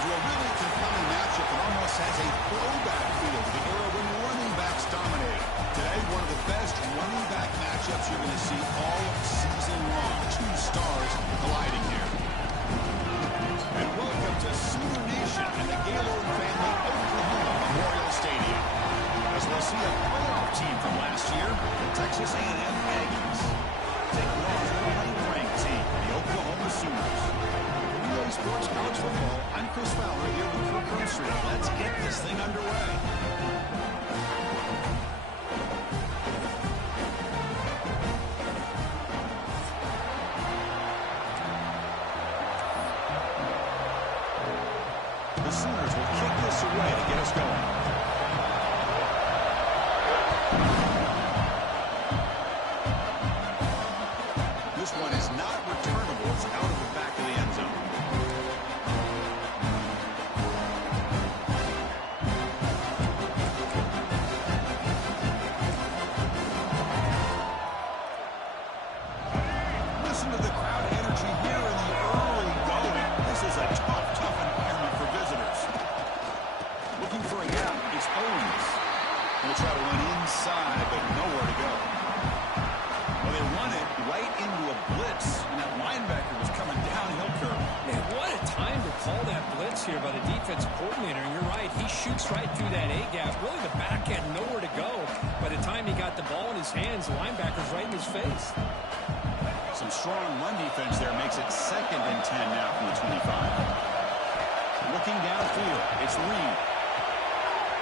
into a really compelling matchup that almost has a throwback feel to the era when running backs dominated. Today, one of the best running back matchups you're going to see all season long. Two stars colliding here. And welcome to Sooner Nation and the Gaylord family Oklahoma Memorial Stadium. As we'll see a playoff team from last year, the Texas A&M Aggies, taking on the ninth-ranked team, the Oklahoma Sooners. Sports College Football. I'm Chris Fowler here with Kirk Herbstreit. Let's get this thing underway. The Sooners will kick this away to get us going. This one is not returnable. It's out of the back of the end zone. Listen to the crowd energy here in the early going. This is a tough environment for visitors. Looking for a gap. It's Owens. He'll try to run inside, but nowhere to go. Well, they run it right into a blitz, and that linebacker was coming downhill curve. Man, what a time to call that blitz here by the defensive coordinator. And you're right, he shoots right through that A-gap. Really, the back had nowhere to go. By the time he got the ball in his hands, the linebacker's right in his face. Some strong run defense there makes it 2nd and 10 now from the 25. Looking downfield, it's Reed.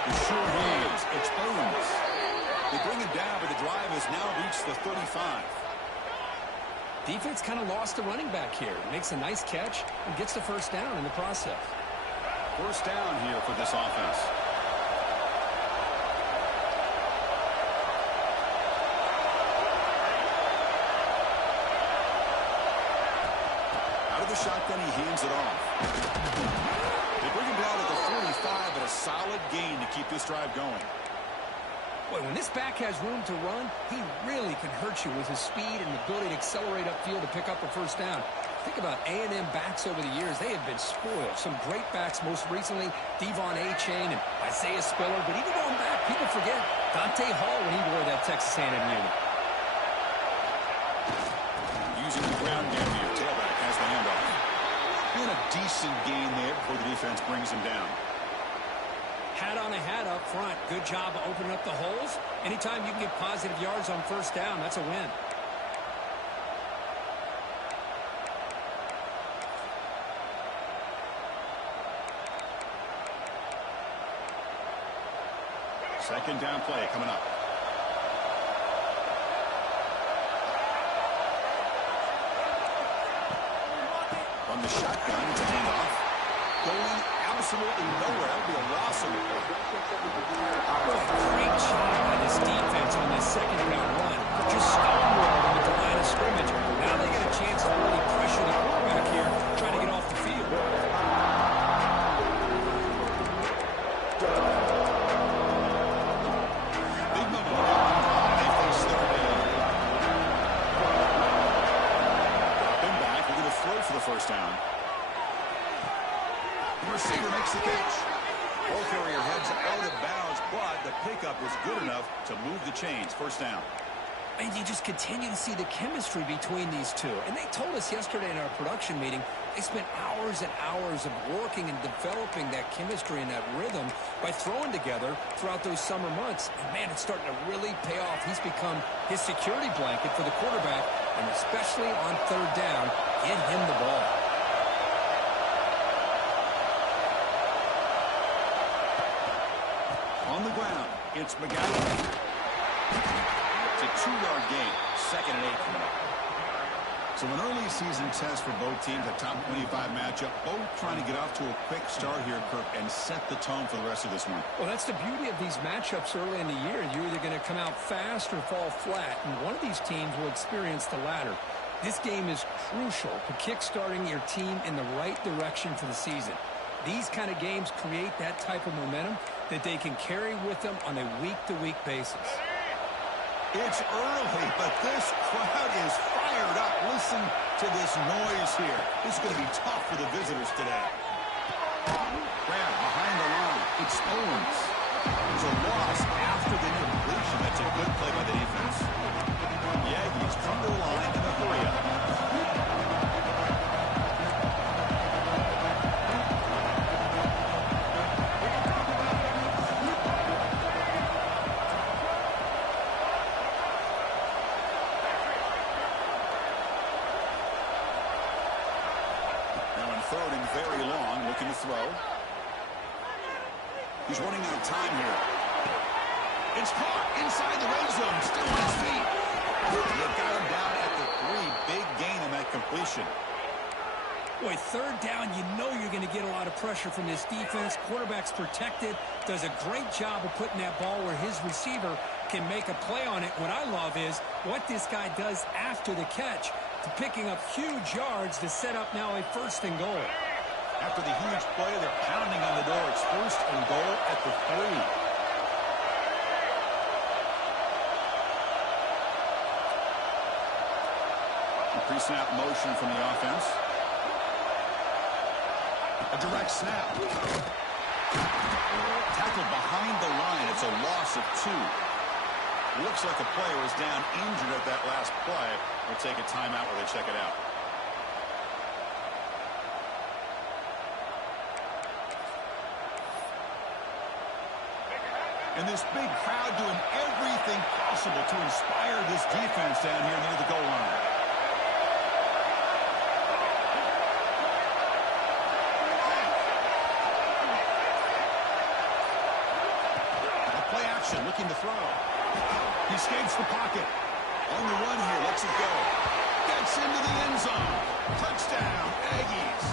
The short hands, it's Owens. They bring it down, but the drive has now reached the 35. Defense kind of lost the running back here. Makes a nice catch and gets the first down in the process. First down here for this offense. Out of the shotgun, he hands it off. They bring him down to the 45, but a solid gain to keep this drive going. Boy, when this back has room to run, he really can hurt you with his speed and ability to accelerate upfield to pick up a first down. Think about A&M backs over the years. They have been spoiled. Some great backs, most recently, Devon Achane and Isaiah Spiller. But even going back, people forget Dante Hall when he wore that Texas A&M unit. Using the ground game here, tailback has the handoff. And a decent gain there before the defense brings him down. Hat on a hat up front. Good job of opening up the holes. Anytime you can get positive yards on first down, that's a win. Second down play coming up. From the shotgun to handoff. Going absolutely nowhere. That'll be a loss of it. Great job by this defense on this second down run. Just stonewalled him at the line of scrimmage. Now they get a chance to really pressure the quarterback here, trying to get off the field. Big moment on they face third down. Been back. We're going to throw for the first down. The receiver makes the catch. Ball carrier heads out of bounds, but the pickup was good enough to move the chains. First down. And you just continue to see the chemistry between these two. And they told us yesterday in our production meeting, they spent hours and hours of working and developing that chemistry and that rhythm by throwing together throughout those summer months. And, man, it's starting to really pay off. He's become his security blanket for the quarterback, and especially on third down, get him the ball. On the ground, it's McGowan. It's a 2-yard gain, 2nd and 8 coming up. So an early season test for both teams, a top 25 matchup, both trying to get off to a quick start here, Kirk, and set the tone for the rest of this one. Well, that's the beauty of these matchups early in the year. You're either going to come out fast or fall flat, and one of these teams will experience the latter. This game is crucial to kickstarting your team in the right direction for the season. These kind of games create that type of momentum that they can carry with them on a week-to-week basis. It's early, but this crowd is fired up. Listen to this noise here. This is going to be tough for the visitors today. Grab behind the line. Exposed. There's a loss after the completion. That's a good play by the defense. The Aggies come to the line in a hurry up. Now in third and very long, looking to throw. He's running out of time here. It's caught inside the red zone, still on his feet. They got him down at the 3. Big gain on that completion. Boy, third down, you know you're going to get a lot of pressure from this defense. Quarterback's protected, does a great job of putting that ball where his receiver can make a play on it. What I love is what this guy does after the catch, to picking up huge yards to set up now a 1st and goal. After the huge play, they're pounding on the door. It's 1st and goal at the 3. Pre-snap motion from the offense. A direct snap. Tackled behind the line. It's a loss of 2. Looks like a player is down injured at that last play. We'll take a timeout where they check it out. And this big crowd doing everything possible to inspire this defense down here near the goal line. Looking to throw. He escapes the pocket. On the run here, lets it go. Gets into the end zone. Touchdown, Aggies.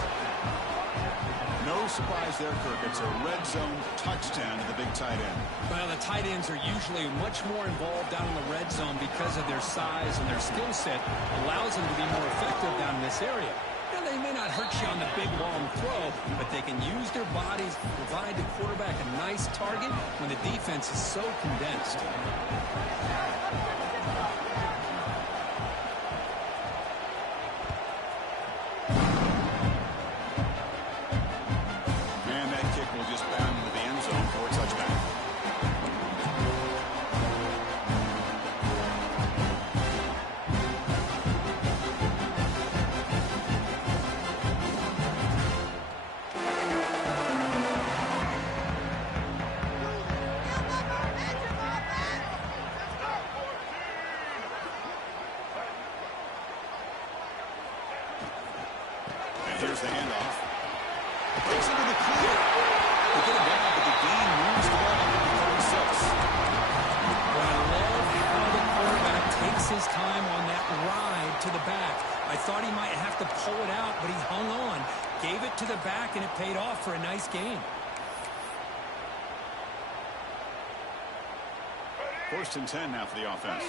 No surprise there, Kirk. It's a red zone touchdown to the big tight end. Well, the tight ends are usually much more involved down in the red zone because of their size and their skill set. Allows them to be more effective down in this area. They may not hurt you on the big, long throw, but they can use their bodies to provide the quarterback a nice target when the defense is so condensed. And that kick will just bound into the end zone for a touchback. Here's the handoff. Breaks into the clear. They get it down, but the gain moves the ball up to 36. Well, I love how the quarterback takes his time on that ride to the back. I thought he might have to pull it out, but he hung on. Gave it to the back, and it paid off for a nice gain. 1st and 10 now for the offense.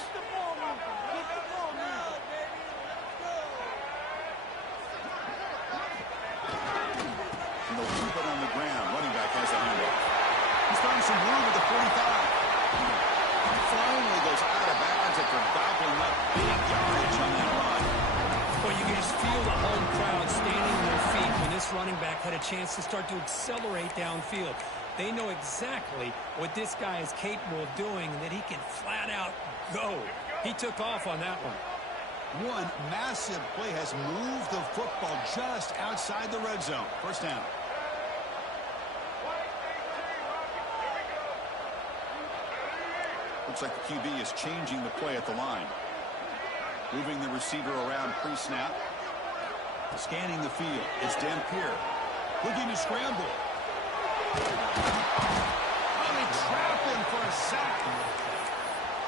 And they'll keep it on the ground. Running back has the handoff. He's found some room at the 45. Finally goes out of bounds after gobbling up big yardage on that run. Well, you can just feel the home crowd standing on their feet when this running back had a chance to start to accelerate downfield. They know exactly what this guy is capable of doing and that he can flat out go. He took off on that one. One massive play has moved the football just outside the red zone. 1st down. Looks like the QB is changing the play at the line. Moving the receiver around pre-snap. Scanning the field. It's Dampier. Looking to scramble. Oh, they trap him for a sack.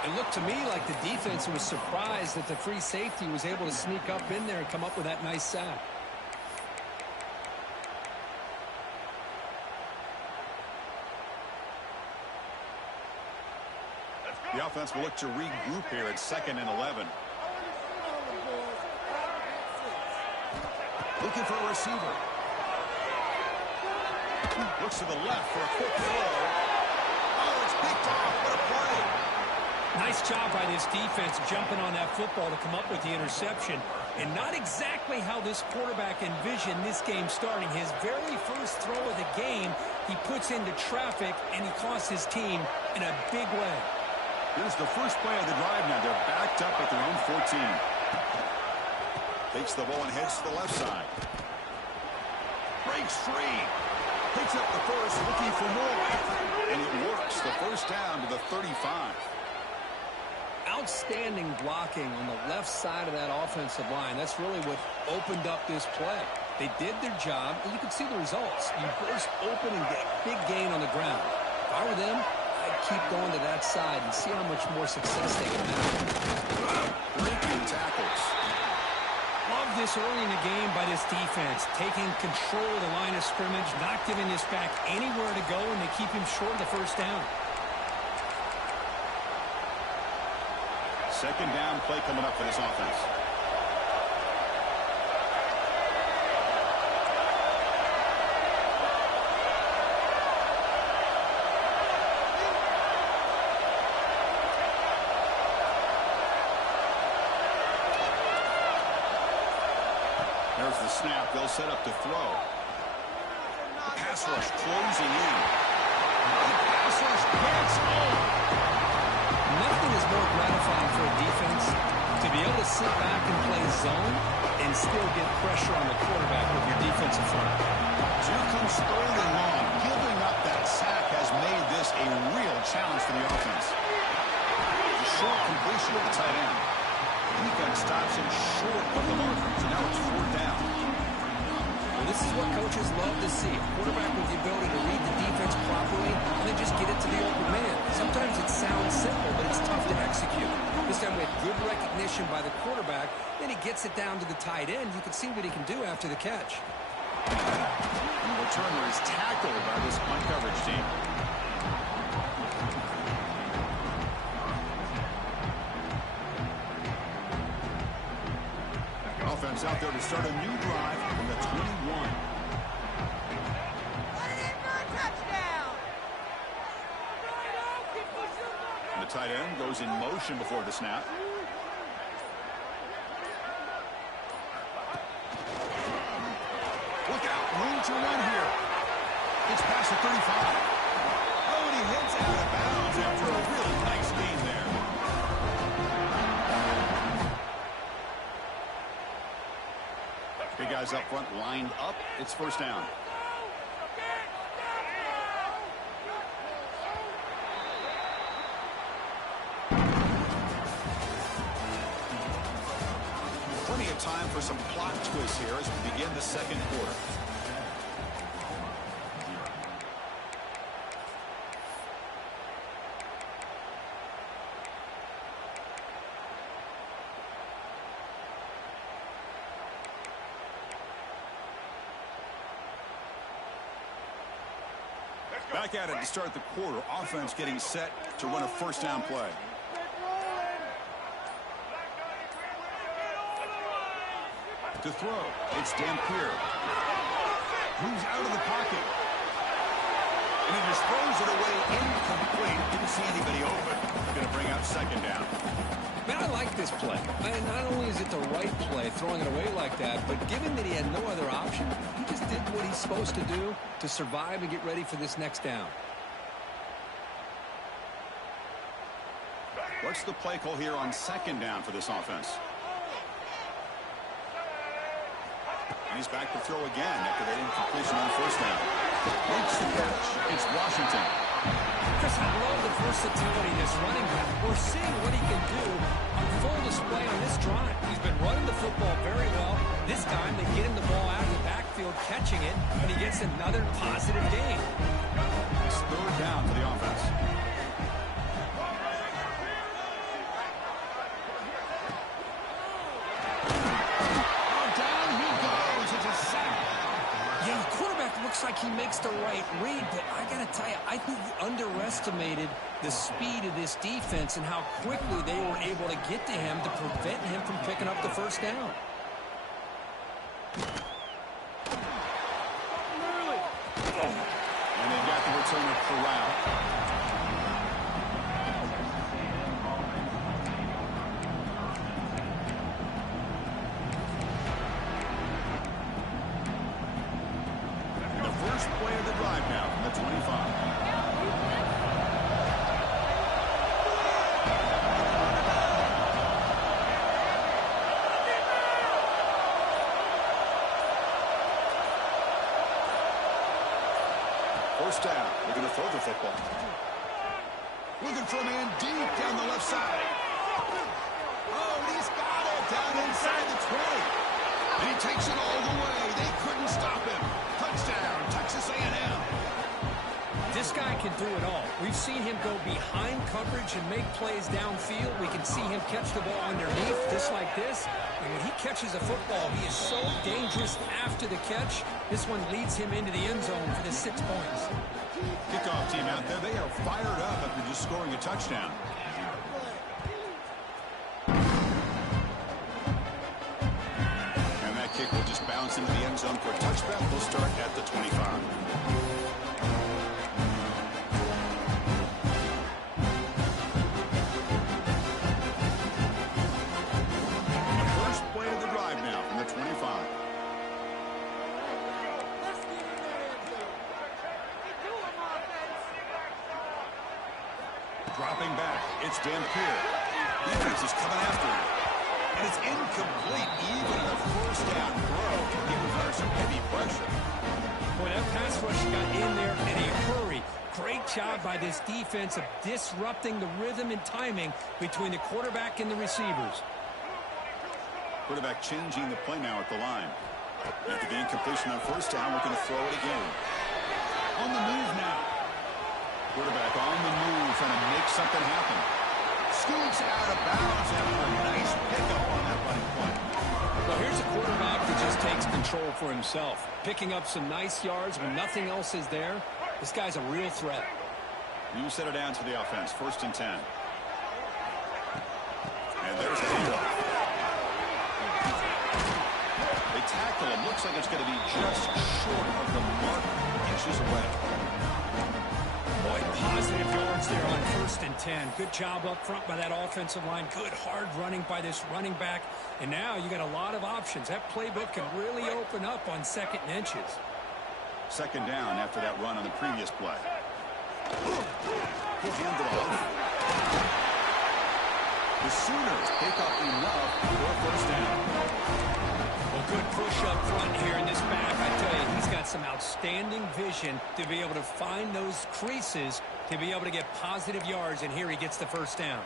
It looked to me like the defense was surprised that the free safety was able to sneak up in there and come up with that nice sack. The offense will look to regroup here at 2nd and 11. Looking for a receiver. Looks to the left for a quick throw. Oh, it's picked off. What a play. Nice job by this defense jumping on that football to come up with the interception. And not exactly how this quarterback envisioned this game starting. His very first throw of the game, he puts into traffic, and he costs his team in a big way. Here's the first play of the drive now. They're backed up at their own 14. Takes the ball and heads to the left side. Breaks free. Picks up the first, looking for more. And it works. The first down to the 35. Outstanding blocking on the left side of that offensive line. That's really what opened up this play. They did their job, and you can see the results. You burst open and get a big gain on the ground. If I were them, I'd keep going to that side and see how much more success they can have. Breaking tackles. Love this early in the game by this defense, taking control of the line of scrimmage, not giving this back anywhere to go, and they keep him short of the first down. Second down play coming up for this offense. There's the snap. They'll set up to throw. The pass rush closing in. The pass rush gets home. Nothing is more gratifying for a defense to be able to sit back and play zone and still get pressure on the quarterback with your defensive front. Here comes third and long. Giving up that sack has made this a real challenge for the offense. The short completion of the tight end. Defense stops him short of the marker. So now it's fourth down. Well, this is what coaches love to see. A quarterback with the ability to read the defense properly and then just get it to the open man. Sometimes it sounds simple, but it's tough to execute. This time we had good recognition by the quarterback. Then he gets it down to the tight end. You can see what he can do after the catch. And the returner is tackled by this punt coverage team. Offense out there to start a new drive from the 21. And the tight end goes in motion before the snap. Look out, room to run here. It's past the 35. Oh, and he hits out of bounds after a really nice game there. Big guys up front lined up. It's first down. Plenty of time for some plot twists here as we begin the second quarter. Back at it to start the quarter. Offense getting set to run a first down play. To throw, it's Dampier. Moves out of the pocket. And he just throws it away incomplete. Didn't see anybody open. Going to bring out second down. Man, I like this play. And not only is it the right play, throwing it away like that, but given that he had no other option, he just did what he's supposed to do to survive and get ready for this next down. What's the play call here on second down for this offense? And he's back to throw again after that incompletion on first down. Makes the catch. It's Washington. Chris, I love the versatility in this running back. We're seeing what he can do on full display on this drive. He's been running the football very well. This time they get him the ball out of the backfield, catching it, and he gets another positive gain. It's third down for the offense. Looks like he makes the right read, but I got to tell you, I think he underestimated the speed of this defense and how quickly they were able to get to him to prevent him from picking up the first down. And they've got the returner corralled. the 25. First down. They're going to throw the football. Looking for a man deep down the left side. Oh, and he's got it down inside the 20. And he takes it all the way. They couldn't stop him. Touchdown, Texas A&M. This guy can do it all. We've seen him go behind coverage and make plays downfield. We can see him catch the ball underneath, just like this. And when he catches a football, he is so dangerous after the catch. This one leads him into the end zone for the 6 points. Kickoff team out there. They are fired up after just scoring a touchdown. And that kick will just bounce into the end zone for a touchback. We'll start at the 25. Dropping back, it's Dampier. Defense is coming after him. And it's incomplete, even on a first down throw. He was under some heavy pressure. Boy, that pass rush got in there in a hurry. Great job by this defense of disrupting the rhythm and timing between the quarterback and the receivers. Quarterback changing the play now at the line. After the incompletion on first down, we're going to throw it again. On the move now. Quarterback on the move, trying to make something happen. Scoots out of bounds after a nice pickup on that running play. Well, here's a quarterback that just takes control for himself, picking up some nice yards when nothing else is there. This guy's a real threat. You set it down to the offense, 1st and 10. And there's the handoff. They tackle him. Looks like it's going to be just short of the mark, inches away. Boy, positive yards there on 1st and 10. Good job up front by that offensive line. Good hard running by this running back. And now you got a lot of options. That playbook can really open up on 2nd and inches. 2nd down after that run on the previous play. He'll hand it off. The Sooners pick up enough for a 1st down. Well, good push up front here in this back. I tell you, he's got some outstanding vision to be able to find those creases to be able to get positive yards, and here he gets the 1st down.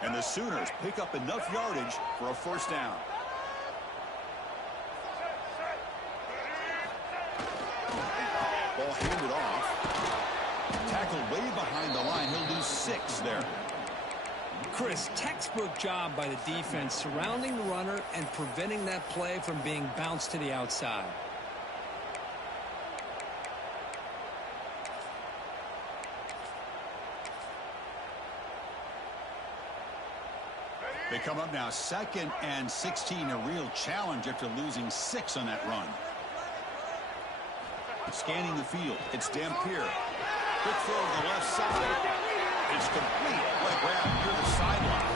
And the Sooners pick up enough yardage for a 1st down. Ball handed off. Tackled way behind the line. He'll lose 6 there. Chris, textbook job by the defense surrounding the runner and preventing that play from being bounced to the outside. They come up now 2nd and 16, a real challenge after losing 6 on that run. Scanning the field, it's Dampier. Quick throw to the left side. It's complete. What a grab near the sideline.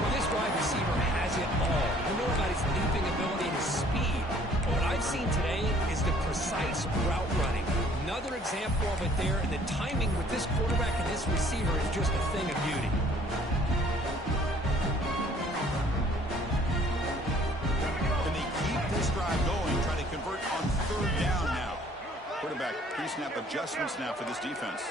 Well, this wide receiver has it all. You know about his leaping ability and his speed. But what I've seen today is the precise route running. Another example of it there, and the timing with this quarterback and this receiver is just a thing of beauty. Going, trying to convert on 3rd down now. Quarterback pre-snap adjustments now for this defense.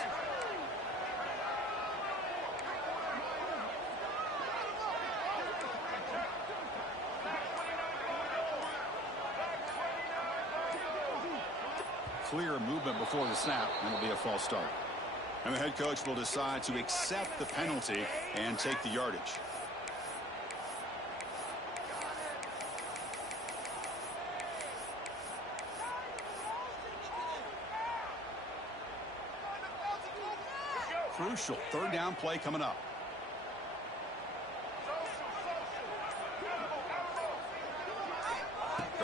Clear movement before the snap, and it'll be a false start. And the head coach will decide to accept the penalty and take the yardage. Crucial 3rd down play coming up.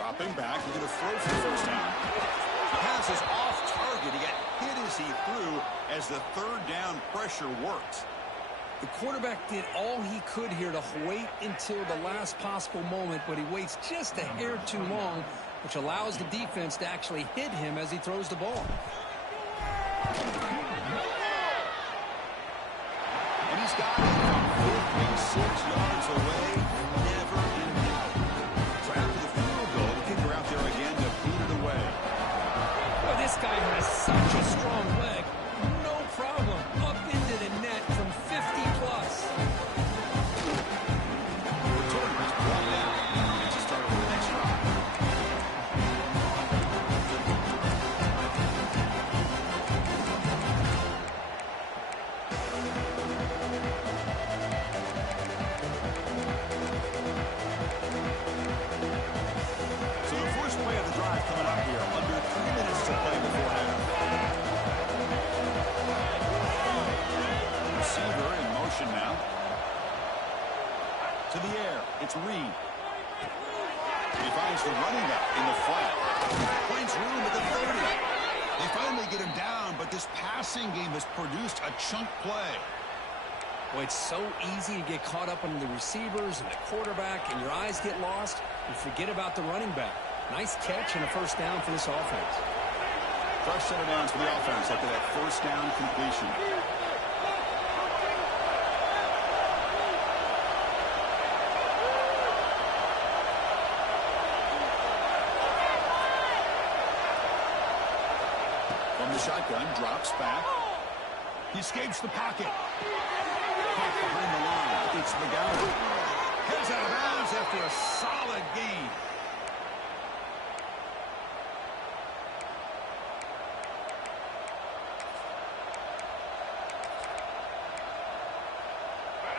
Dropping back, we're going to throw for the first down. The pass is off target. He got hit as he threw as the third down pressure worked. The quarterback did all he could here to wait until the last possible moment, but he waits just a hair too long, which allows the defense to actually hit him as he throws the ball. And he's got it from 56 yards away. Never in doubt. So after the field goal, the kicker out there again to boot it away. Well, this guy has such a strong leg. No problem. Up into the net from 50 plus. The tournament's brought down. It's a start on the next drive. So the first play of the drive coming up here. Under 3 minutes to play before half. Receiver in motion now. To the air. It's Reed. He finds the running back in the flat. Finds room at the 30. They finally get him down, but this passing game has produced a chunk play. Well, it's so easy to get caught up on the receivers and the quarterback, and your eyes get lost, and forget about the running back. Nice catch and a first down for this offense. Fresh set of downs for the offense after that first down completion. From the shotgun, drops back. He escapes the pocket. Caught behind the line. It's McGowan. Heads out of bounds after a solid gain.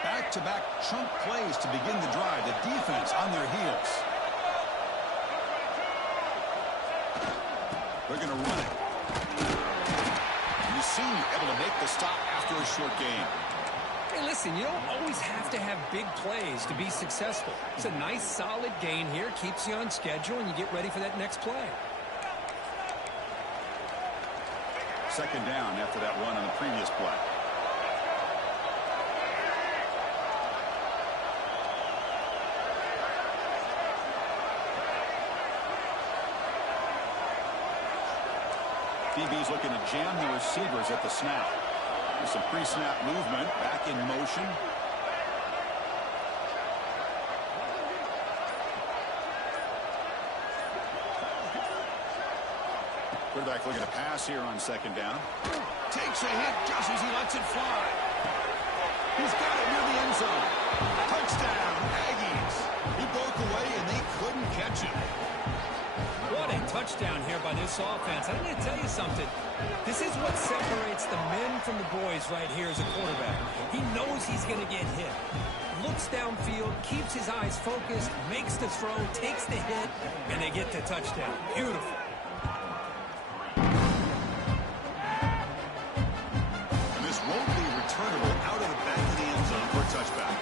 Back-to-back chunk plays to begin the drive. The defense on their heels. They're going to run it. Seen able to make the stop after a short game. Hey, listen, you don't always have to have big plays to be successful. It's a nice, solid gain here. Keeps you on schedule, and you get ready for that next play. Second down after that run on the previous play. DB's looking to jam the receivers at the snap. There's some pre-snap movement. Back in motion. Quarterback looking to pass here on second down. Takes a hit just as he lets it fly. He's got it near the end zone. Touchdown, Aggies. He broke away and they couldn't catch him. What a touchdown here by this offense. I'm going to tell you something. This is what separates the men from the boys right here as a quarterback. He knows he's going to get hit. Looks downfield, keeps his eyes focused, makes the throw, takes the hit, and they get the touchdown. Beautiful. And this won't be returnable out of the back of the end zone for a touchback.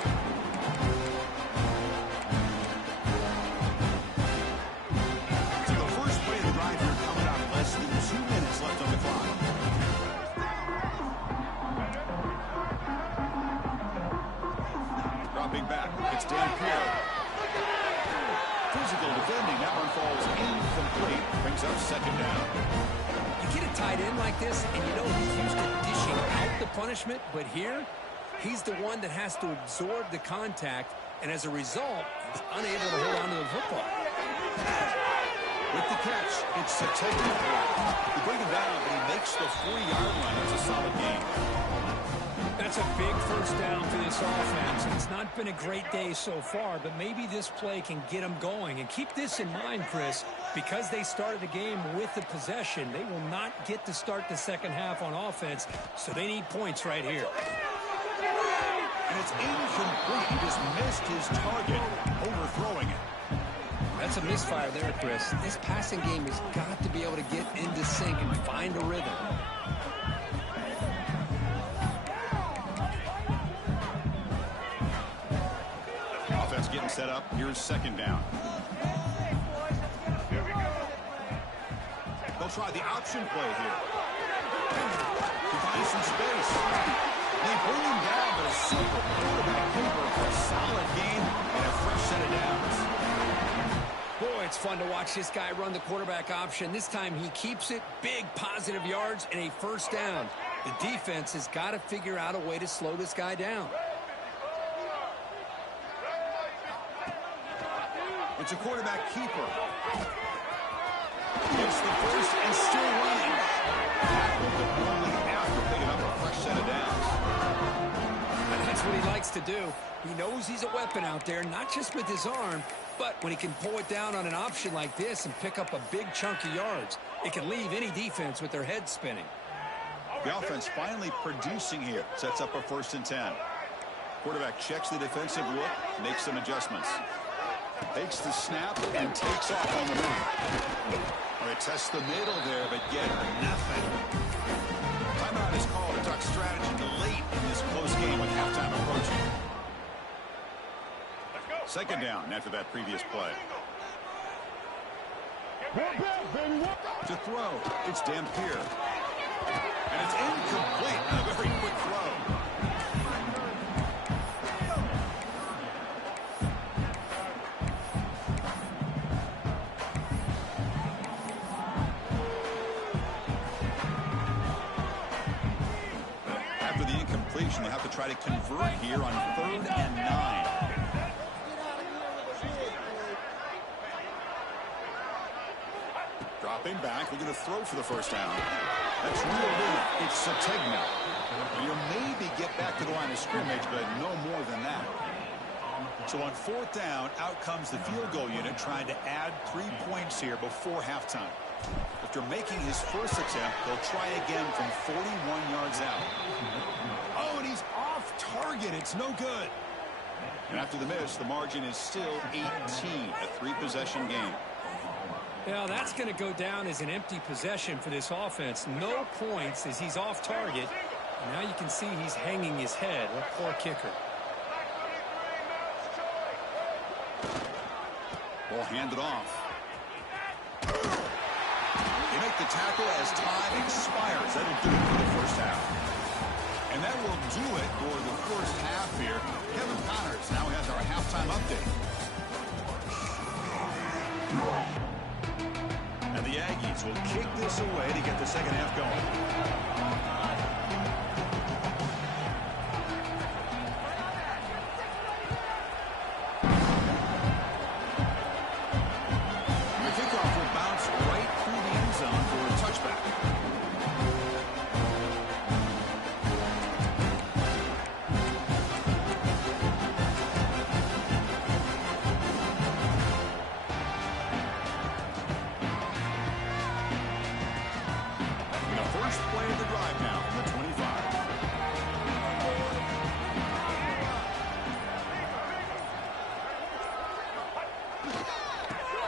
Physical defending. That one falls incomplete. Brings up second down. You get a tight end like this, and you know he's used to dishing out the punishment, but here, he's the one that has to absorb the contact, and as a result, he's unable to hold on to the football. With the catch, it's a takeaway. You bring him down, but he makes the 40-yard line. That's a solid game. That's a big first down for this offense. It's not been a great day so far, but maybe this play can get them going. And keep this in mind, Chris, because they started the game with the possession, they will not get to start the second half on offense, so they need points right here. And it's incomplete. He just missed his target, overthrowing it. That's a misfire there, Chris. This passing game has got to be able to get into sync and find a rhythm. Offense getting set up. Here's second down. They'll try the option play here. He finds some space. They bring him down, but a super quarterback keeper for a solid game and a fresh set of downs. Boy, it's fun to watch this guy run the quarterback option. This time he keeps it, big positive yards, and a first down. The defense has got to figure out a way to slow this guy down. It's a quarterback keeper. It's the first and still running. Tackled but only after picking up a fresh set of downs. And that's what he likes to do. He knows he's a weapon out there, not just with his arm, but when he can pull it down on an option like this and pick up a big chunk of yards, it can leave any defense with their head spinning. The offense finally producing here. Sets up a 1st and 10. Quarterback checks the defensive look, makes some adjustments. Takes the snap and takes off on the move. Well, they test the middle there, but get nothing. Timeout is called to talk strategy late in this close game with halftime approaching. 2nd down after that previous play. To throw, it's Dampier. And it's incomplete. A very quick throw. After the incompletion, they'll have to try to convert here on 3rd and 9. Dropping back, looking to throw for the first down. That's real good. It's Sategna. You maybe get back to the line of scrimmage, but no more than that. So on 4th down, out comes the field goal unit trying to add 3 points here before halftime. After making his first attempt, they'll try again from 41 yards out. Oh, and he's off target. It's no good. And after the miss, the margin is still 18, a 3-possession game. Well, that's going to go down as an empty possession for this offense. No points as he's off target. And now you can see he's hanging his head. What a poor kicker. Ball handed off. They make the tackle as time expires. That'll do it for the first half. And that will do it for the first half here. Kevin Connors now has our halftime update. And the Aggies will kick this away to get the second half going.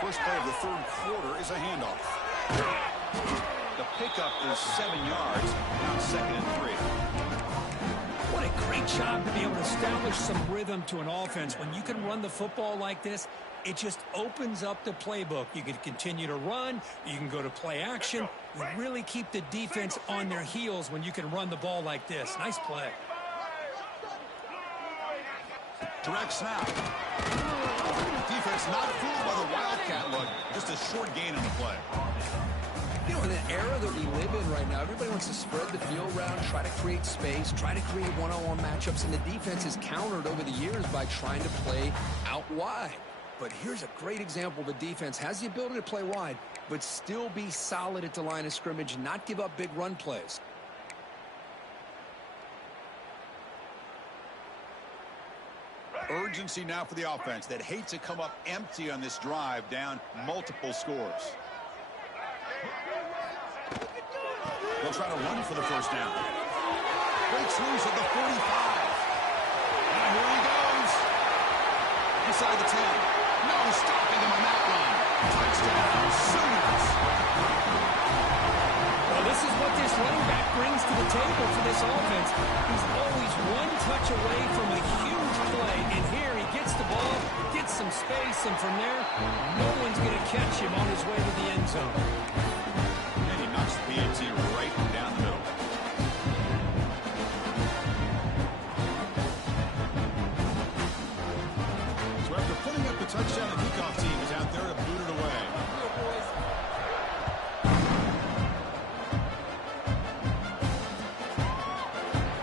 First play of the 3rd quarter is a handoff. The pickup is 7 yards. Now 2nd and 3. What a great job to be able to establish some rhythm to an offense. When you can run the football like this, it just opens up the playbook. You can continue to run. You can go to play action. You really keep the defense on their heels when you can run the ball like this. Nice play. Direct snap. Defense not fooled by the Wildcat look. Just a short gain on the play. You know, in the era that we live in right now, everybody wants to spread the field around, try to create space, try to create one-on-one matchups, and the defense is countered over the years by trying to play out wide. But here's a great example. The defense has the ability to play wide, but still be solid at the line of scrimmage, not give up big run plays. Urgency now for the offense that hates to come up empty on this drive, down multiple scores. They'll try to run for the first down. Breaks loose at the 45. And here he goes. Inside the 10. No stopping him on that run. Touchdown, Sooners. Well, this is what this running back brings to the table for this offense. He's always one touch away from a huge play. And here he gets the ball, gets some space, and from there, no one's going to catch him on his way to the end zone. PNT right down the middle. So after putting up the touchdown, the kickoff team is out there to boot it away.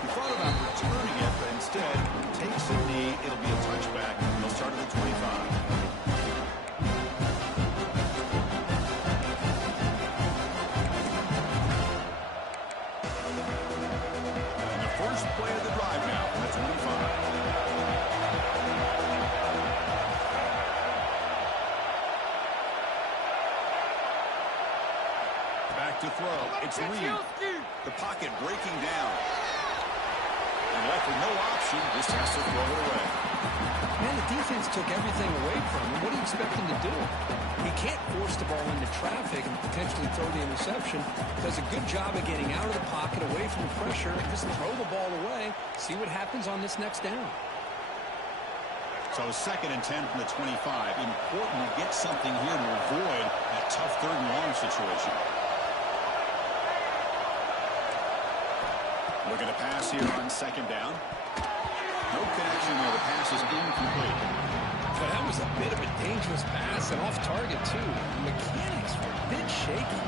He thought about returning it, but instead takes a knee. It'll be a touchback. They'll start at the 25. First play of the drive now from the 25. Back to throw. It's Reed. The pocket breaking down. And left with no option, just has to throw it away. Man, the defense took everything away from him. What do you expect him to do? He can't force the ball into traffic and potentially throw the interception. Does a good job of getting out of the pocket, away from the pressure, and just throw the ball away. See what happens on this next down. So 2nd and 10 from the 25. Important to get something here to avoid that tough 3rd and long situation. Looking to pass here on 2nd down. No connection there. The pass is incomplete. But that was a bit of a dangerous pass and off target, too. The mechanics were a bit shaky.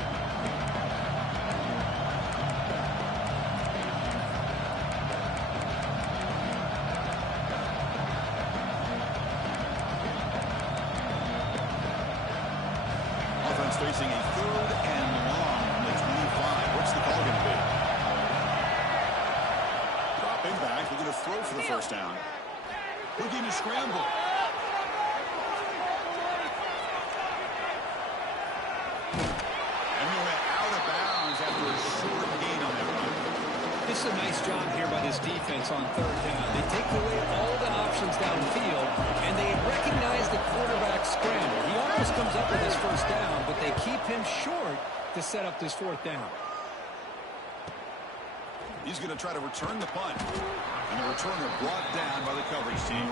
Offense facing a 3rd and long from the 25. What's the call going to be? Dropping back. They're going to throw for the 1st down. Looking to scramble. And he went out of bounds after a short gain on that run. This is a nice job here by this defense on 3rd down. They take away all the options downfield, and they recognize the quarterback scramble. He almost comes up with his 1st down, but they keep him short to set up this 4th down. He's going to try to return the punt. And the returner brought down by the coverage team.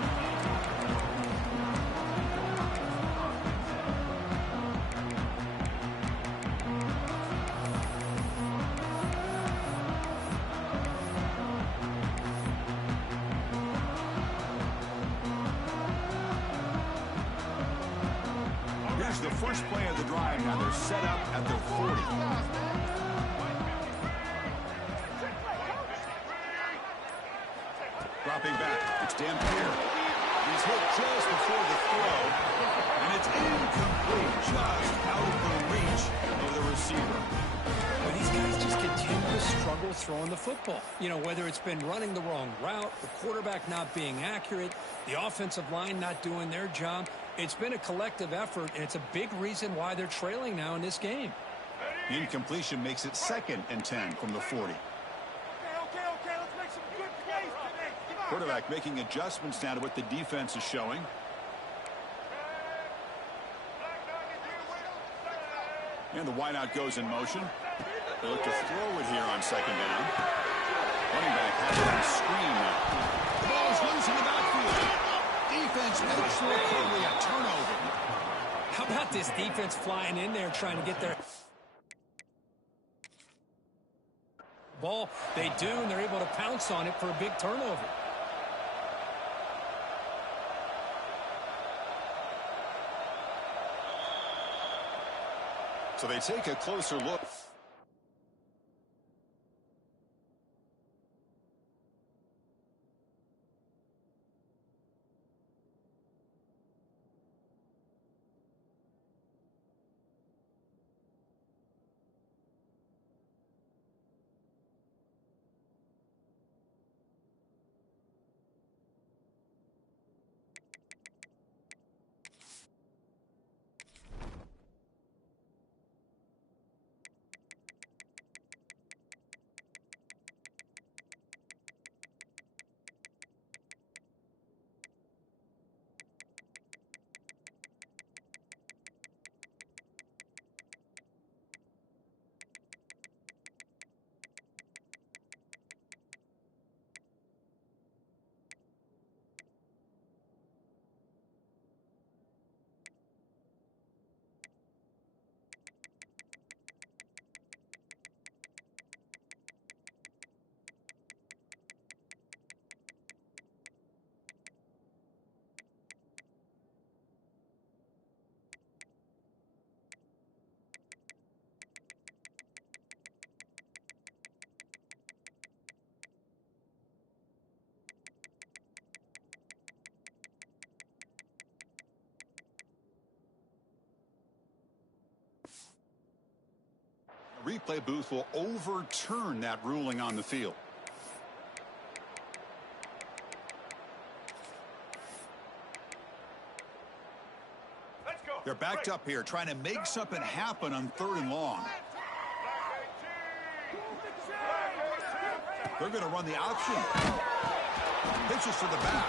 Here's the first play of the drive. Now they're set up at their 40. Dropping back. It's Dampier. He's hit just before the throw. And it's incomplete. Just out of the reach of the receiver. But these guys just continue to struggle throwing the football. You know, whether it's been running the wrong route, the quarterback not being accurate, the offensive line not doing their job. It's been a collective effort, and it's a big reason why they're trailing now in this game. The incompletion makes it 2nd and 10 from the 40. Quarterback making adjustments now to what the defense is showing. And the wideout goes in motion. They look to throw it here on 2nd down. Running back has it on a screen now. The ball is loose in the backfield. Defense makes the recovery, a turnover. How about this defense flying in there trying to get their ball? They do, and they're able to pounce on it for a big turnover. So they take a closer look. replay booth will overturn that ruling on the field. They're backed up here, trying to make something happen on 3rd and long. They're going to run the option. Pitches to the back.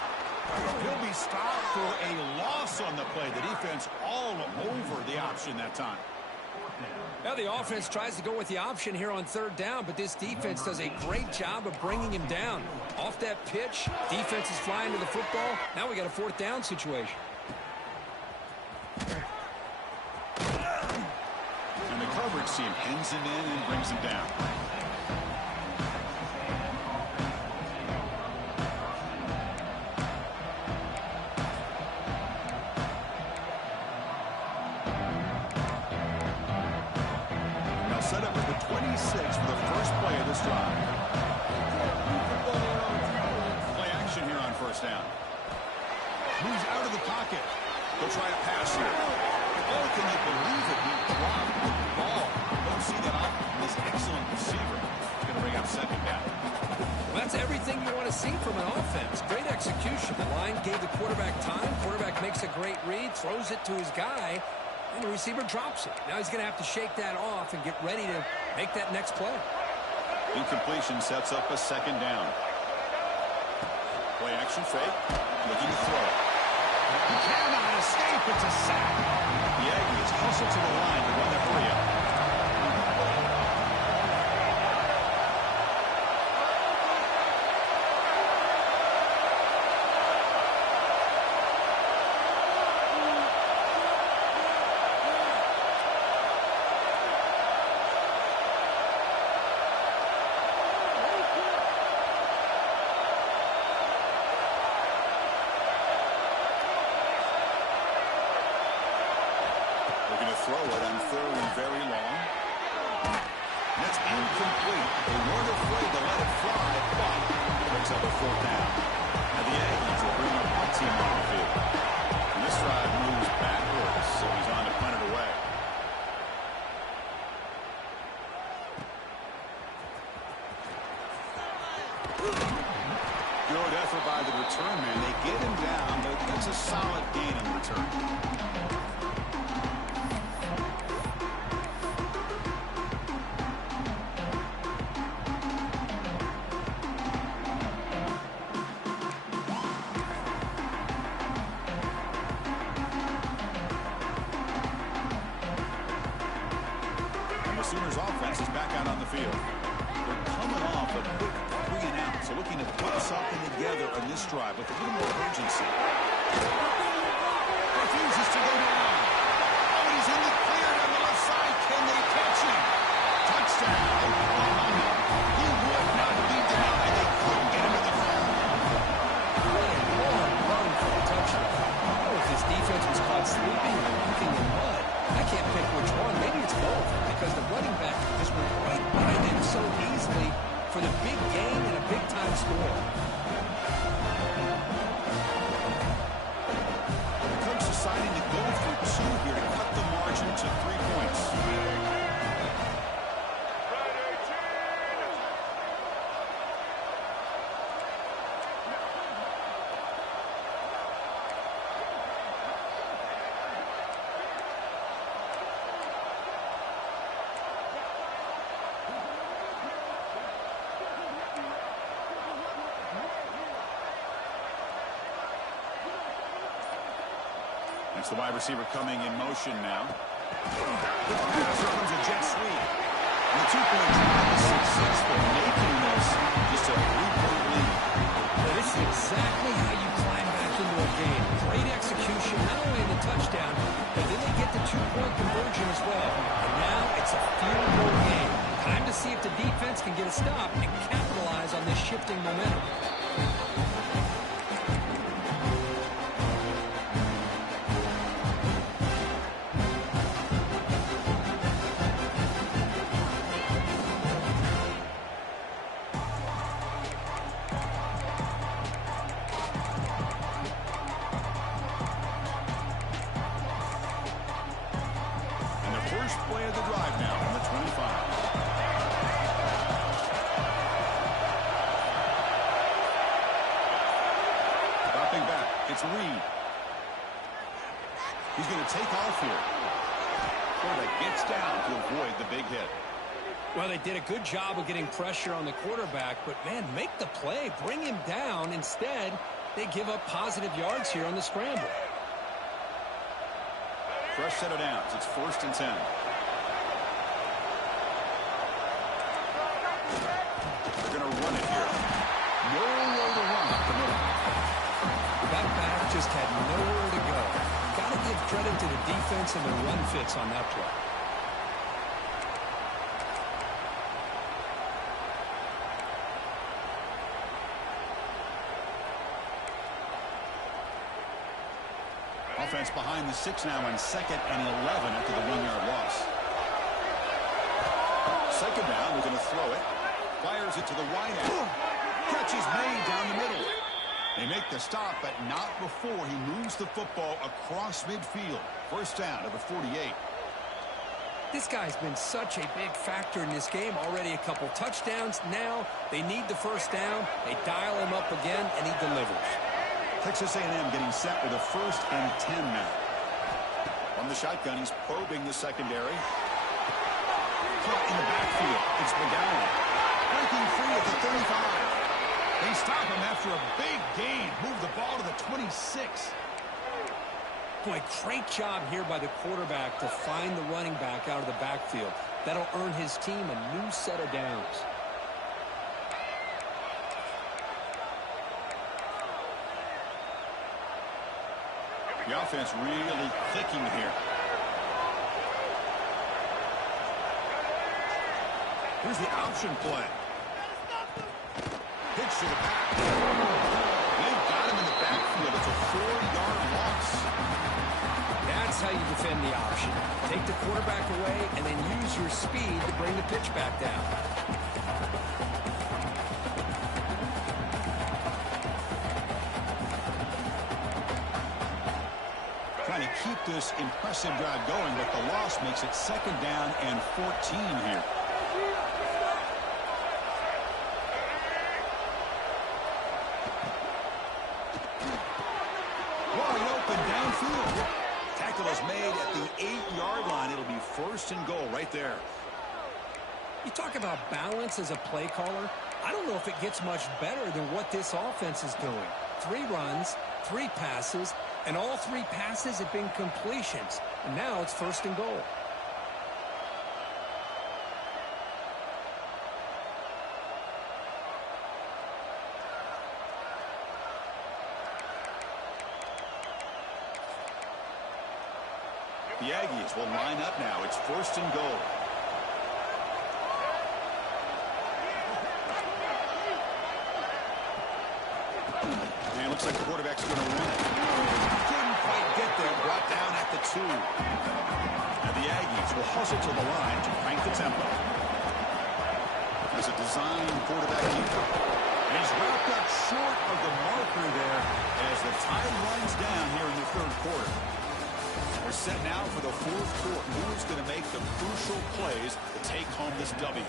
He'll be stopped for a loss on the play. The defense all over the option that time. Now the offense tries to go with the option here on 3rd down, but this defense does a great job of bringing him down. Off that pitch, defense is flying to the football. Now we got a 4th down situation. And the coverage team pins him in and brings him down. Now set up at the 26 for the first play of this drive. Play action here on 1st down. Moves out of the pocket. They'll try to pass here. Oh, can you believe it? He dropped the ball. Don't see that often from this excellent receiver. He's going to bring up 2nd down. Well, that's everything you want to see from an offense. Great execution. The line gave the quarterback time. Quarterback makes a great read, throws it to his guy, and the receiver drops it. Now he's going to have to shake that off and get ready to make that next play. Incompletion sets up a 2nd down. Play action fake. Looking to throw it. He cannot escape. It's a sack. The Aggies hustle to the line to run the hurry-up. Throw it on 3rd and very long. That's incomplete. They weren't afraid to let it fly, but it brings up a 4th down. Now the Aggies will bring a punt team on the field. And this drive moves backwards, so he's on to punt it away. Good effort by the return man. They get him down, but that's a solid gain on the return. Sooners offense is back out on the field. They're coming off a quick 3 and out, so looking to put something together on this drive with a little more urgency. Refuses to go down. Oh, he's in the clear on the left side. Can they catch him? Touchdown, Oklahoma. He would not be denied. They couldn't get him to the ground. Long run for a touchdown. Oh, if his defense was caught sleeping or walking in mud, I can't pick which one. Maybe it's both, because the running back just went right by them so easily for the big gain and a big-time score. The coach deciding to go for 2 here to cut the margin to 3 points. It's the wide receiver coming in motion now. The passer comes a jet sweep. And the 2-point drive is successful, making this just a 3-point lead. But this is exactly how you climb back into a game. Great execution, not only in the touchdown, but then they get the 2-point conversion as well. And now it's a field goal game. Time to see if the defense can get a stop and capitalize on this shifting momentum. First play of the drive now on the 25. 3. He's going to take off here. Quarterback gets down to avoid the big hit. Well, they did a good job of getting pressure on the quarterback, but, man, make the play. Bring him down. Instead, they give up positive yards here on the scramble. Fresh set of downs. It's 1st and 10. They're going to run it here. Nowhere to run up the middle. That back just had nowhere to go. Got to give credit to the defense and the run fits on that play. Offense behind the 6 now on 2nd and 11 after the 1-yard loss. 2nd down, we're going to throw it. Fires it to the wide end. Catch is made down the middle. They make the stop, but not before he moves the football across midfield. 1st down at the 48. This guy's been such a big factor in this game. Already a couple touchdowns. Now they need the 1st down. They dial him up again, and he delivers. Texas A&M getting set with a 1st and 10 now. On the shotgun, he's probing the secondary. Caught in the backfield. It's McGowan. Breaking free at the 35. They stop him after a big gain. Move the ball to the 26. Boy, great job here by the quarterback to find the running back out of the backfield. That'll earn his team a new set of downs. The offense really clicking here. Here's the option play. Pitch to the back. They've got him in the backfield. It's a 4-yard loss. That's how you defend the option. Take the quarterback away and then use your speed to bring the pitch back down. Trying to keep this impressive drive going, but the loss makes it 2nd down and 14 here. Wide open downfield. Tackle is made at the 8-yard line. It'll be 1st and goal right there. You talk about balance as a play caller. I don't know if it gets much better than what this offense is doing. 3 runs, 3 passes, and all 3 passes have been completions. And now it's 1st and goal. The Aggies will line up now. It's 1st and goal. And it looks like the quarterback's going to run it. Couldn't quite get there. Brought down at the 2. And the Aggies will hustle to the line to crank the tempo. As a design quarterback keeper. And he's wrapped up short of the marker there as the tide runs down here in the 3rd quarter. We're set now for the 4th quarter. Who is going to make the crucial plays to take home this W?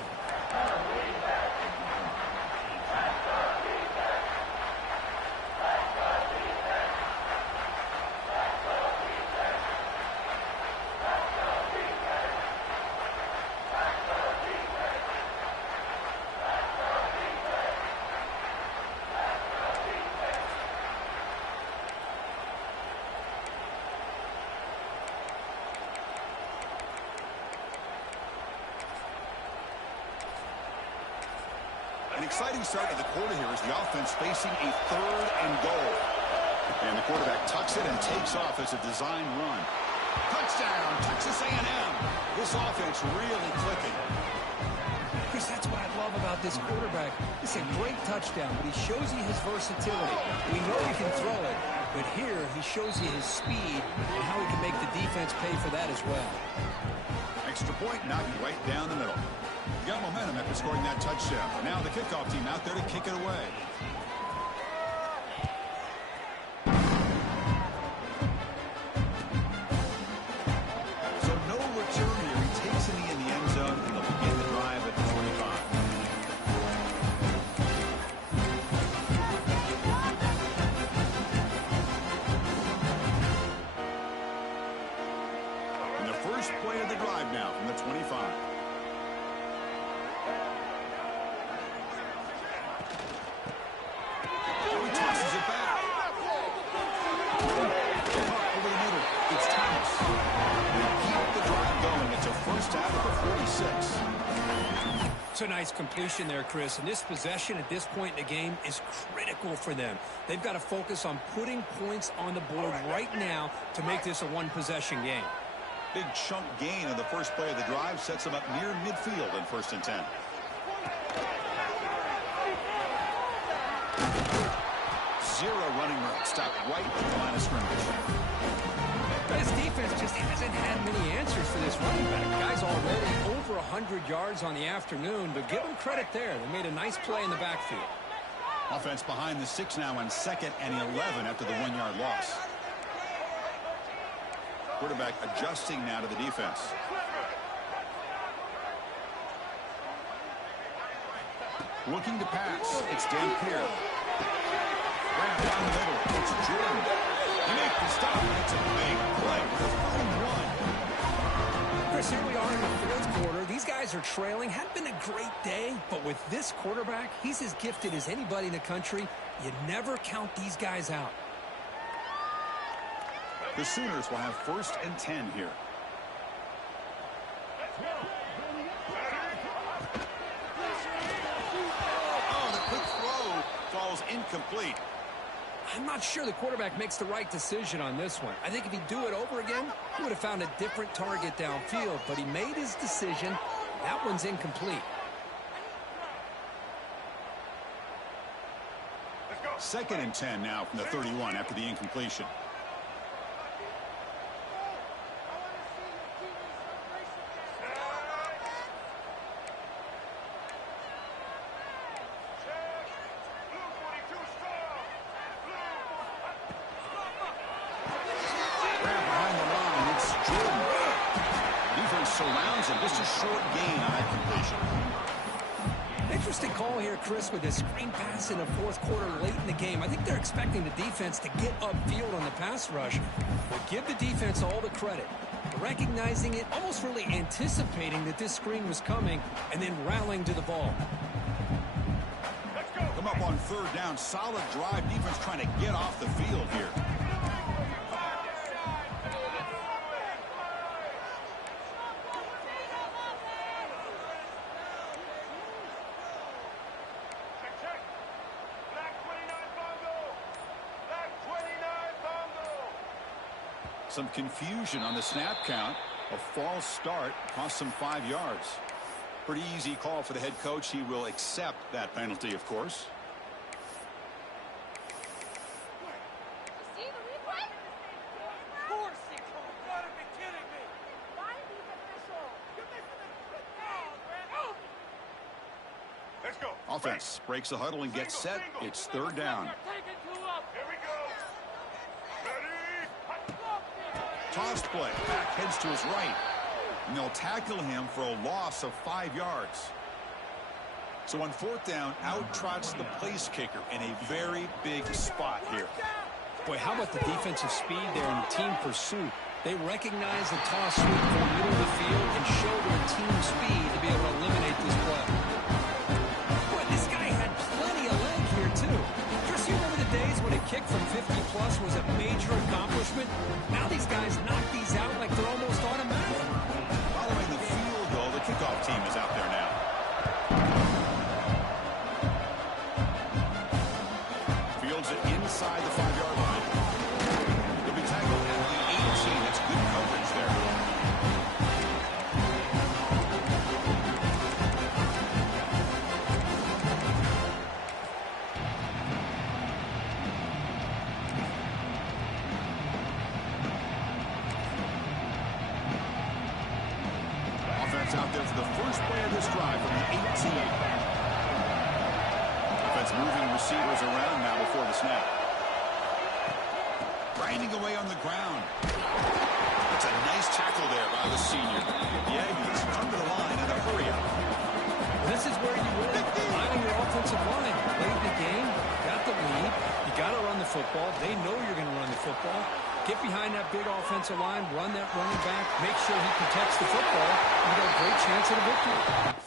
An exciting start to the quarter here as the offense facing a 3rd and goal. And the quarterback tucks it and takes off as a design run. Touchdown, Texas A&M. This offense really clicking. Chris, that's what I love about this quarterback. It's a great touchdown, but he shows you his versatility. We know he can throw it, but here he shows you his speed and how he can make the defense pay for that as well. Extra point knocked right down the middle. You got momentum after scoring that touchdown. Now the kickoff team out there to kick it away. So no return here. He takes it in the end zone, and they'll begin the drive at the 25. first play of the drive now from the 25. He tosses it back. Over the middle. It's Thomas. They keep the drive going. It's a first half of the 46. It's a nice completion there, Chris. And this possession at this point in the game is critical for them. They've got to focus on putting points on the board right now to make this a one-possession game. Big chunk gain on the first play of the drive sets them up near midfield in 1st and 10. Zero running room. Stopped right at the line of scrimmage. This defense just hasn't had many answers for this running back. Guys already over 100 yards on the afternoon, but give them credit there. They made a nice play in the backfield. Offense behind the 6 now on 2nd and 11 after the 1-yard loss. Quarterback adjusting now to the defense. Looking to pass. It's Dan Pierre. Ran down the middle. It's Jordan. He makes the stop, and it's a big play with a 41. Chris, here we are in the 4th quarter. These guys are trailing. Hadn't been a great day, but with this quarterback, he's as gifted as anybody in the country. You never count these guys out. The Sooners will have 1st and 10 here. Oh, the quick throw falls incomplete. I'm not sure the quarterback makes the right decision on this one. I think if he'd do it over again, he would have found a different target downfield, but he made his decision. That one's incomplete. 2nd and 10 now from the 31 after the incompletion. Surrounds him. Just a short gain on that completion. Interesting call here, Chris, with this screen pass in the 4th quarter late in the game. I think they're expecting the defense to get upfield on the pass rush. But give the defense all the credit. Recognizing it, almost really anticipating that this screen was coming, and then rallying to the ball. Let's go. Come up on 3rd down. Solid drive. Defense trying to get off the field here. Some confusion on the snap count. A false start cost them 5 yards. Pretty easy call for the head coach. He will accept that penalty, of course. Let's go. Offense breaks the huddle and gets set. It's 3rd down. Here we go. Toss play. Back heads to his right. And they'll tackle him for a loss of 5 yards. So on 4th down, out trots the place kicker in a very big spot here. Boy, how about the defensive speed there in team pursuit? They recognize the toss sweep from the middle of the field and show their team speed to be able to eliminate this play. Boy, this guy had plenty of leg here, too. Chris, you remember the days when a kick from 50-plus was a major accomplishment? Now these guys knock these out like they're almost automatic. Following the field goal, the kickoff team is out there now. Fields it inside the 5-yard line. He'll be tackled at the 18. That's good coverage there. Out there for the first play of this drive from the 18. Offense moving receivers around now before the snap. Grinding away on the ground. That's a nice tackle there by the senior. The Aggies come to the line in a hurry up. This is where you win. Rely on your offensive line. Late in the game, got the lead. You got to run the football. They know you're going to run the football. Get behind that big offensive line, run that running back, make sure he protects the football. You got a great chance at a victory.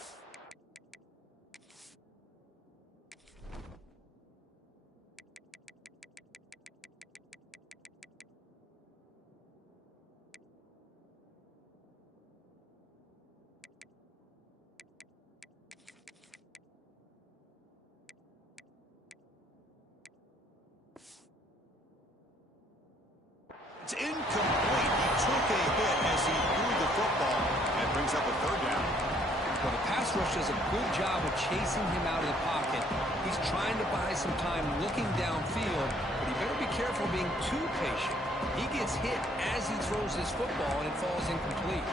It's incomplete. He took a hit as he threw the football. That brings up a third down. Well, the pass rush does a good job of chasing him out of the pocket. He's trying to buy some time looking downfield, but he better be careful being too patient. He gets hit as he throws his football, and it falls incomplete.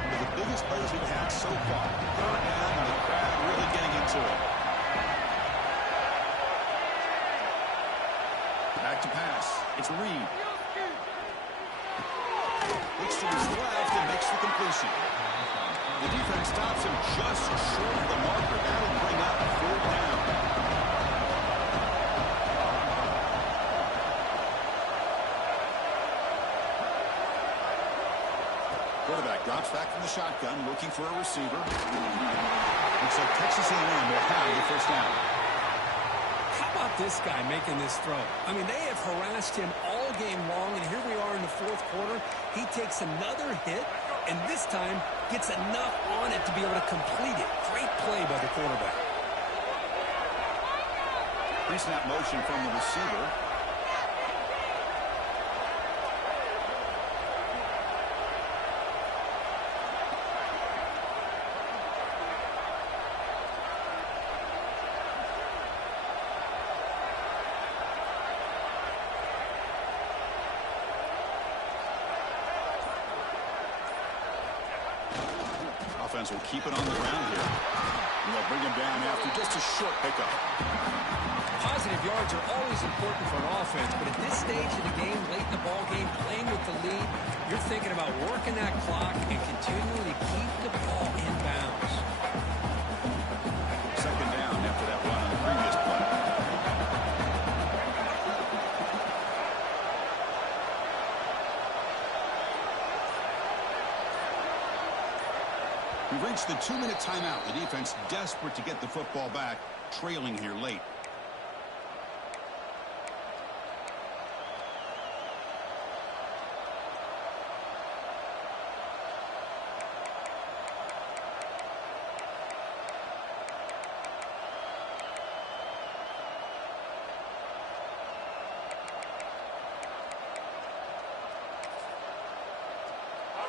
One of the biggest plays we've had so far. Third down, and the crowd really getting into it. Back to pass. It's Reed. Looks to his left and makes the completion. The defense stops him just short of the marker. That'll bring up fourth down. Quarterback drops back from the shotgun, looking for a receiver. Looks like Texas A&M will have the first down. How about this guy making this throw? I mean, they have harassed him all game long, and here we are in the fourth quarter. He takes another hit, and this time gets enough on it to be able to complete it. Great play by the quarterback. Pre-snap motion from the receiver. Offense will keep it on the ground here. And they'll bring him down after just a short pickup. Positive yards are always important for an offense, but at this stage of the game, late in the ball game, playing with the lead, you're thinking about working that clock and continuing to keep the ball in bounds. Second down after that run on the previous play. We've reached the 2-minute timeout. The defense desperate to get the football back, trailing here late.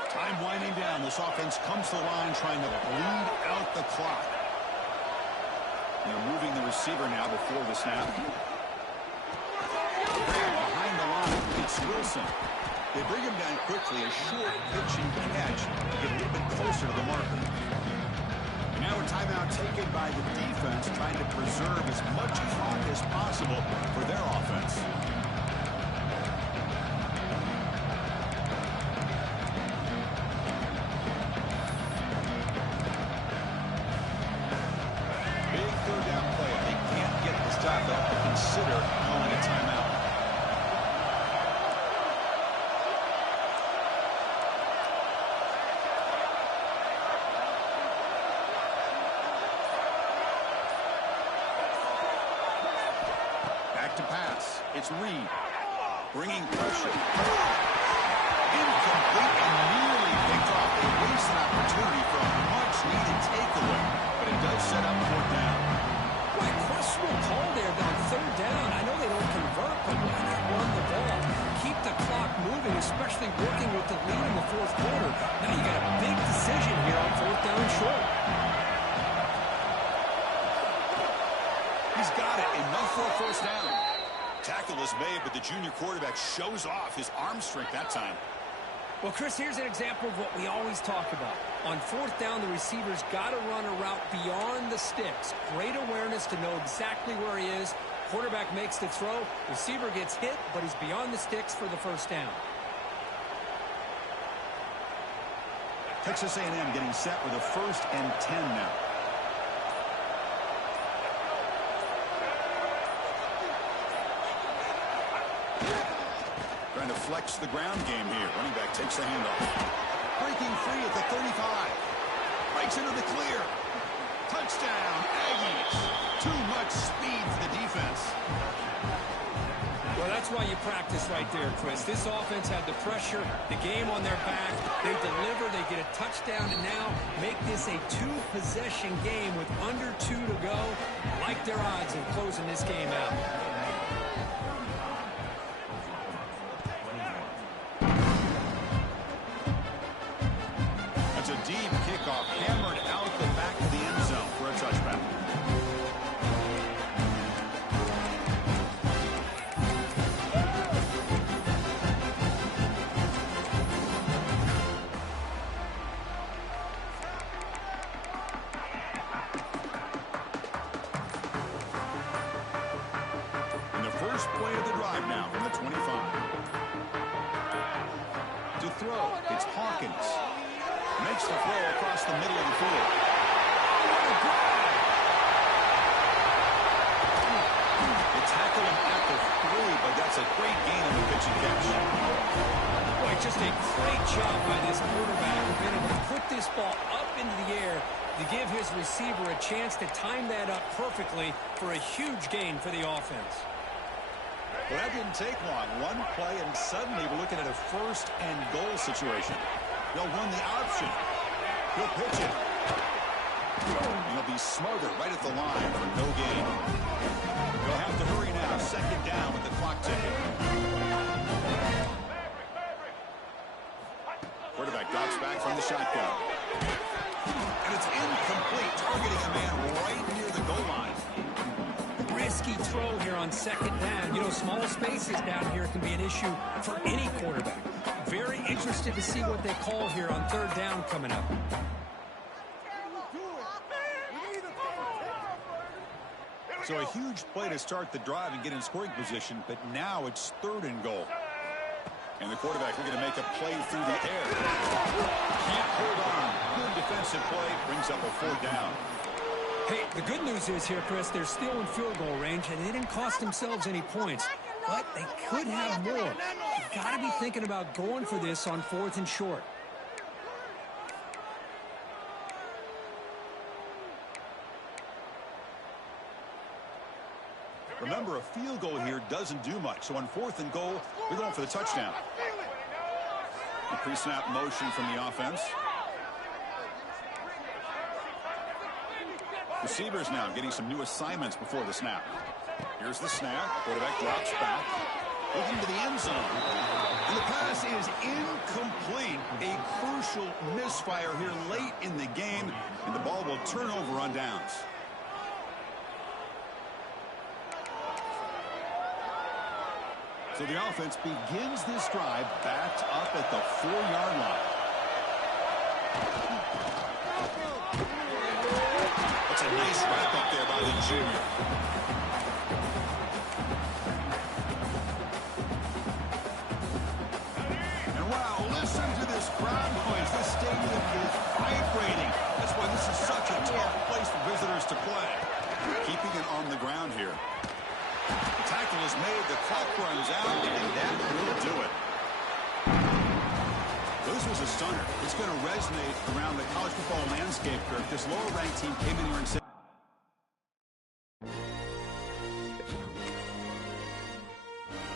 Time winding down. This offense comes to the line trying to bleed out the clock. And they're moving the receiver now before the snap. Behind the line, it's Wilson. They bring him down quickly. A short pitch and catch to get a little bit closer to the marker. And now a timeout taken by the defense, trying to preserve as much clock as possible for their offense. Consider calling a timeout. Back to pass. It's Reed. Bringing pressure. Incomplete and nearly picked off. They waste an opportunity for a much-needed takeaway, but it does set up fourth down. Right, questionable call there on third down. I know they don't convert, but why not run the ball? Keep the clock moving, especially working with the lead in the fourth quarter. Now you got a big decision here on fourth down and short. He's got it. Enough for a first down. Tackle is made, but the junior quarterback shows off his arm strength that time. Well, Chris, here's an example of what we always talk about. On fourth down, the receiver's got to run a route beyond the sticks. Great awareness to know exactly where he is. Quarterback makes the throw. Receiver gets hit, but he's beyond the sticks for the first down. Texas A&M getting set with a 1st and 10 now. Trying to flex the ground game here. Running back takes the handoff. Breaking free at the 35. Breaks into the clear. Touchdown, Aggies. Too much speed for the defense. Well, that's why you practice right there, Chris. This offense had the pressure, the game on their back. They deliver, they get a touchdown, and now make this a 2-possession game with under 2 to go. Like their odds of closing this game out. That's a deep kickoff, hammered out the back of the end zone for a touchback. First play of the drive now from the 25. To throw, it's Hawkins. Makes the throw across the middle of the field. They tackle him at the 3, but that's a great gain on the pitch and catch. Boy, just a great job by this quarterback. Being able to put this ball up into the air to give his receiver a chance to time that up perfectly for a huge gain for the offense. Well, that didn't take long. One play, and suddenly we're looking at a 1st and goal situation. They'll run the option. He'll pitch it. And he'll be smothered right at the line for no gain. They'll have to hurry now. 2nd down with the clock ticking. Quarterback drops back from the shotgun. And it's incomplete, targeting a man right near the goal line. Risky throw here on 2nd down. You know, small spaces down here can be an issue for any quarterback. Very interested to see what they call here on 3rd down coming up. So a huge play to start the drive and get in scoring position, but now it's 3rd and goal. And the quarterback looking to make a play through the air. Can't hold on. Good defensive play. Brings up a 4th down. Hey, the good news is here, Chris, they're still in field goal range, and they didn't cost themselves any points. But they could have more. You've got to be thinking about going for this on 4th and short. Remember, a field goal here doesn't do much. So on 4th and goal, we're going for the touchdown. The pre-snap motion from the offense. Receivers now getting some new assignments before the snap. Here's the snap. Quarterback drops back. Looking to the end zone. And the pass is incomplete. A crucial misfire here late in the game. And the ball will turn over on downs. So the offense begins this drive backed up at the 4-yard line. That's a nice wrap up there by the junior. And wow, listen to this crowd noise. This stadium is vibrating. That's why this is such a tough place for visitors to play. Keeping it on the ground here. The tackle is made, the clock runs out, and that will do it. Well, this was a stunner. It's going to resonate around the college football landscape, Kirk. This lower-ranked team came in here and said,